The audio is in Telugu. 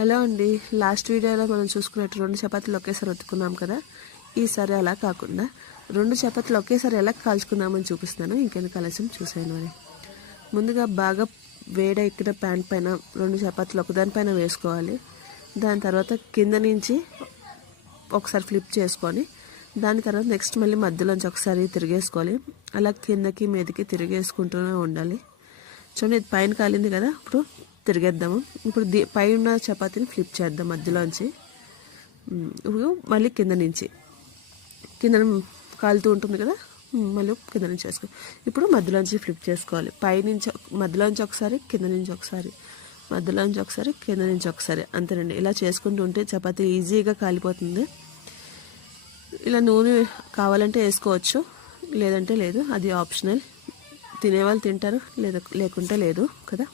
హలో అండి, లాస్ట్ వీడియోలో మనం చూసుకున్నట్టు 2 చపాతీలు ఒకేసారి ఒత్తుకున్నాం కదా. ఈసారి అలా కాకుండా 2 చపాతీలు ఒకేసారి ఎలా కాల్చుకుందామని చూపిస్తున్నాను. ఇంకెందుకు ఆలస్యం చూసాను అని. ముందుగా బాగా వేడెక్కిన ప్యాన్ పైన 2 చపాతీలు ఒకదానిపైన వేసుకోవాలి. దాని తర్వాత కింద నుంచి ఒకసారి ఫ్లిప్ చేసుకొని దాని తర్వాత నెక్స్ట్ మళ్ళీ మధ్యలోంచి ఒకసారి తిరిగేసుకోవాలి. అలా కిందకి మీదకి తిరిగేసుకుంటూనే ఉండాలి. చూడండి, ఇది పైన కాలింది కదా, ఇప్పుడు తిరిగేద్దాము. ఇప్పుడు పైన చపాతీని ఫ్లిప్ చేద్దాం మధ్యలోంచి. ఇప్పుడు మళ్ళీ కింద నుంచి కాలుతూ ఉంటుంది కదా, మళ్ళీ కింద నుంచి వేసుకో. ఇప్పుడు మధ్యలోంచి ఫ్లిప్ చేసుకోవాలి. పైనుంచి మధ్యలోంచి ఒకసారి, కింద నుంచి ఒకసారి, మధ్యలోంచి ఒకసారి, కింద నుంచి ఒకసారి. అంతేనండి. ఇలా చేసుకుంటూ ఉంటే చపాతీ ఈజీగా కాలిపోతుంది. ఇలా నూనె కావాలంటే వేసుకోవచ్చు, లేదంటే లేదు, అది ఆప్షనల్. తినేవాళ్ళు తింటారు, లేకుంటే లేదు కదా.